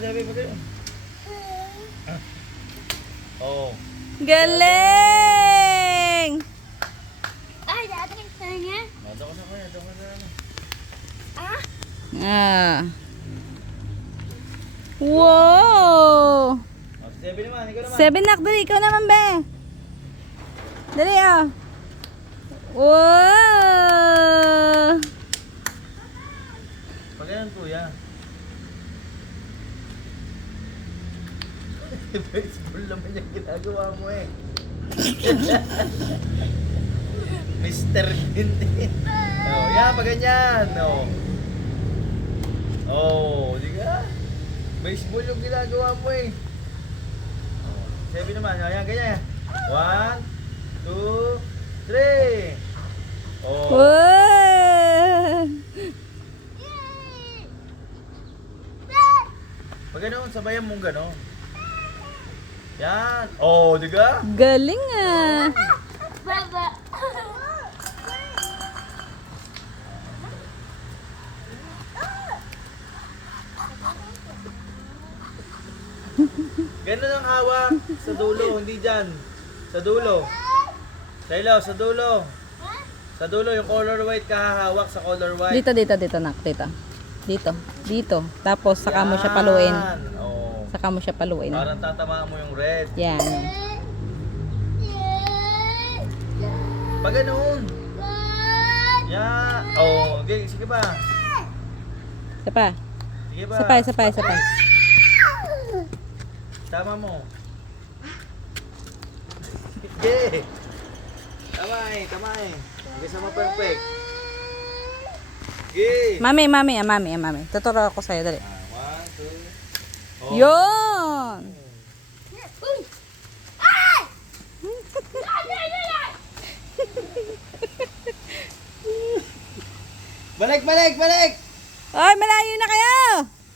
sabi mo kayo. Oh. Galing! Ay, dati sa niya. Doon ka na kuya, doon ka na. Ah? Ah. Wow! Oh, si Sebi naman, ikaw naman. Seven nak, dali. Ikaw naman, be. Dali, oh. Wow! Pag ganun kuya. Baseball naman yung ginagawa mo eh. Mr. Hindi. Oh, yan, pag ganyan. Oh. Oh, di ka? Baseball yung ginagawa mo eh. Oh, Sebi naman, oh, yan, ganyan. 1, 2, 3. Oh. Wow! Pag ganun, sabayan mong ganun. Yan. Oh, di ka? Galing ah. Baba. Ganun ang hawak sa dulo, hindi dyan. Sa dulo. Shiloh, sa dulo. Sa dulo, yung color white ka hahawak sa color white. Dito, nak. Dito. Dito. Tapos, saka mo siya paluin. Yan. Oh. Saka mo siya paluin. Parang tatamaan mo yung red. Yan. Pag ganun. Yan. Oh, okay, sige pa. Isa pa. Sige pa. Isa pa. Tama mo. Sige. Tamay. Hindi sama perfect. Sige. Mami. Tuturo ako sa'yo, dali. 1, 2. Oh. Yun! Uy! Ay! Balik! Ay, malayo na kayo!